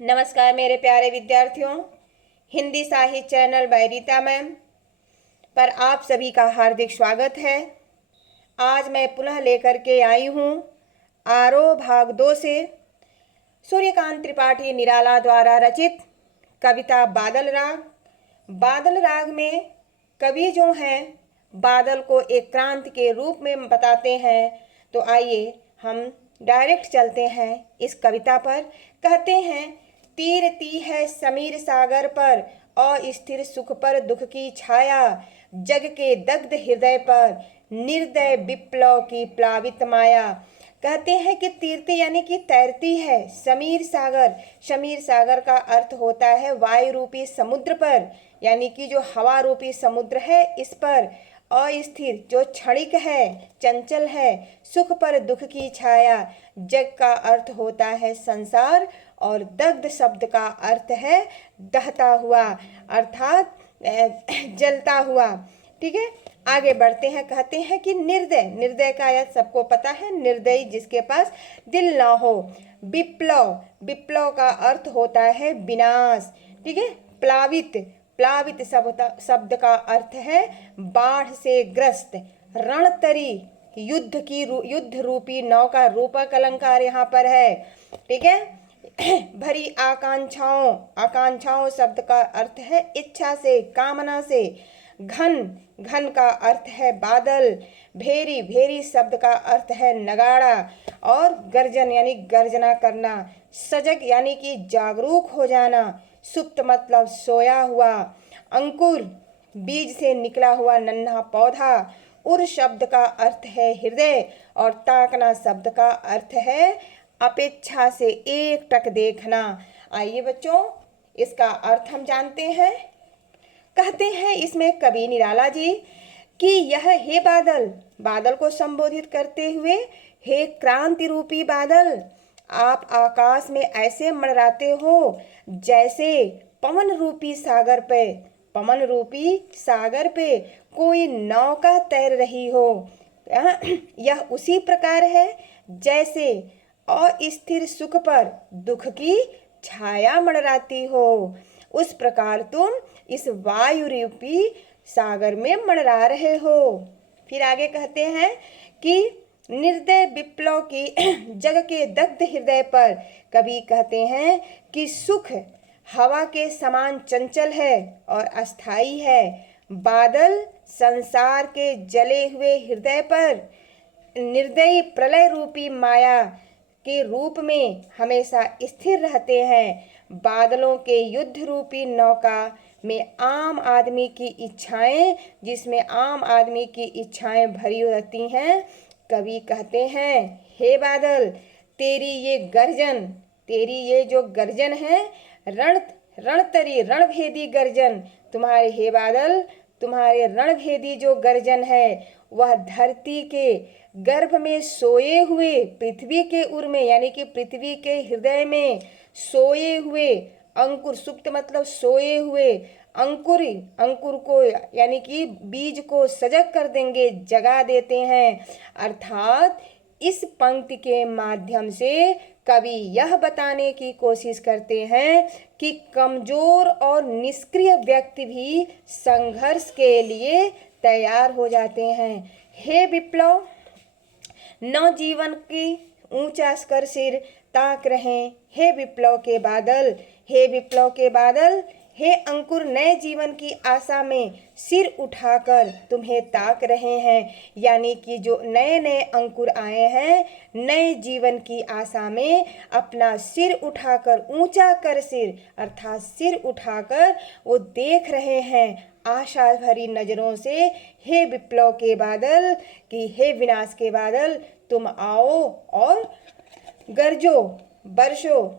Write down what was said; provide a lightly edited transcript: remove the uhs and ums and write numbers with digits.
नमस्कार मेरे प्यारे विद्यार्थियों, हिंदी साहित्य चैनल बाय रीता मैम पर आप सभी का हार्दिक स्वागत है। आज मैं पुनः लेकर के आई हूँ आरोह भाग 2 से सूर्यकांत त्रिपाठी निराला द्वारा रचित कविता बादल राग। बादल राग में कवि जो हैं बादल को एक क्रांति के रूप में बताते हैं। तो आइए हम डायरेक्ट चलते हैं इस कविता पर। कहते हैं, तीरती है समीर सागर पर, अस्थिर सुख पर दुख की छाया, जग के दग्ध हृदय पर निर्दय विप्लव की प्लावित माया। कहते हैं कि तीरती यानी कि तैरती है, समीर सागर, समीर सागर का अर्थ होता है वायु रूपी समुद्र पर, यानी कि जो हवा रूपी समुद्र है इस पर, अस्थिर जो क्षणिक है, चंचल है, सुख पर दुख की छाया, जग का अर्थ होता है संसार और दग्ध शब्द का अर्थ है दहता हुआ अर्थात जलता हुआ। ठीक है, आगे बढ़ते हैं। कहते हैं कि निर्दय, निर्दय का यह सबको पता है, निर्दयी जिसके पास दिल ना हो। विप्लव, विप्लव का अर्थ होता है विनाश। ठीक है, प्लावित, प्लावित शब्द का अर्थ है बाढ़ से ग्रस्त। रणतरी, युद्ध रूपी नौ का रूपक अलंकार यहाँ पर है। ठीक है, भरी आकांक्षाओं, आकांक्षाओं शब्द का अर्थ है इच्छा से, कामना से। घन, घन का अर्थ है बादल। भेरी, भेरी शब्द का अर्थ है नगाड़ा। और गर्जन यानी गर्जना करना। सजग यानी कि जागरूक हो जाना। सुप्त मतलब सोया हुआ। अंकुर, बीज से निकला हुआ नन्हा पौधा। उर शब्द का अर्थ है हृदय और ताकना शब्द का अर्थ है अपेक्षा से एकटक देखना। आइए बच्चों, इसका अर्थ हम जानते हैं। कहते हैं इसमें कवि निराला जी कि यह हे बादल, बादल को संबोधित करते हुए, हे क्रांति रूपी बादल, आप आकाश में ऐसे मंडराते हो जैसे पवन रूपी सागर पे, पवन रूपी सागर पे कोई नौका तैर रही हो। यह उसी प्रकार है जैसे अस्थिर सुख पर दुख की छाया मंडराती हो, उस प्रकार तुम इस वायु रूपी सागर में मंडरा रहे हो। फिर आगे कहते हैं कि निर्दय विप्लव की जग के दग्ध हृदय पर कवि कहते हैं कि सुख हवा के समान चंचल है और अस्थाई है। बादल संसार के जले हुए हृदय पर निर्दयी प्रलय रूपी माया के रूप में हमेशा स्थिर रहते हैं। बादलों के युद्ध रूपी नौका में आम आदमी की इच्छाएं, जिसमें आम आदमी की इच्छाएं भरी रहती हैं। कवि कहते हैं, हे बादल, तेरी ये गर्जन, तेरी ये जो गर्जन है, रणतरी रणभेदी गर्जन, तुम्हारे हे बादल, तुम्हारे रणभेदी जो गर्जन है वह धरती के गर्भ में सोए हुए पृथ्वी के उर में, यानी कि पृथ्वी के हृदय में सोए हुए अंकुर, सुप्त मतलब सोए हुए अंकुर, अंकुर को यानी कि बीज को सजग कर देंगे, जगा देते हैं। अर्थात इस पंक्ति के माध्यम से कवि यह बताने की कोशिश करते हैं कि कमजोर और निष्क्रिय व्यक्ति भी संघर्ष के लिए तैयार हो जाते हैं। हे विप्लव, नवजीवन की ऊंचा कर सिर ताक रहे, हे विप्लव के बादल, हे विप्लव के बादल, हे अंकुर नए जीवन की आशा में सिर उठाकर तुम्हें ताक रहे हैं। यानी कि जो नए नए अंकुर आए हैं, नए जीवन की आशा में अपना सिर उठाकर, ऊंचा कर सिर अर्थात सिर उठाकर वो देख रहे हैं आशा भरी नजरों से, हे विप्लव के बादल कि हे विनाश के बादल, तुम आओ और गरजो, बरसो।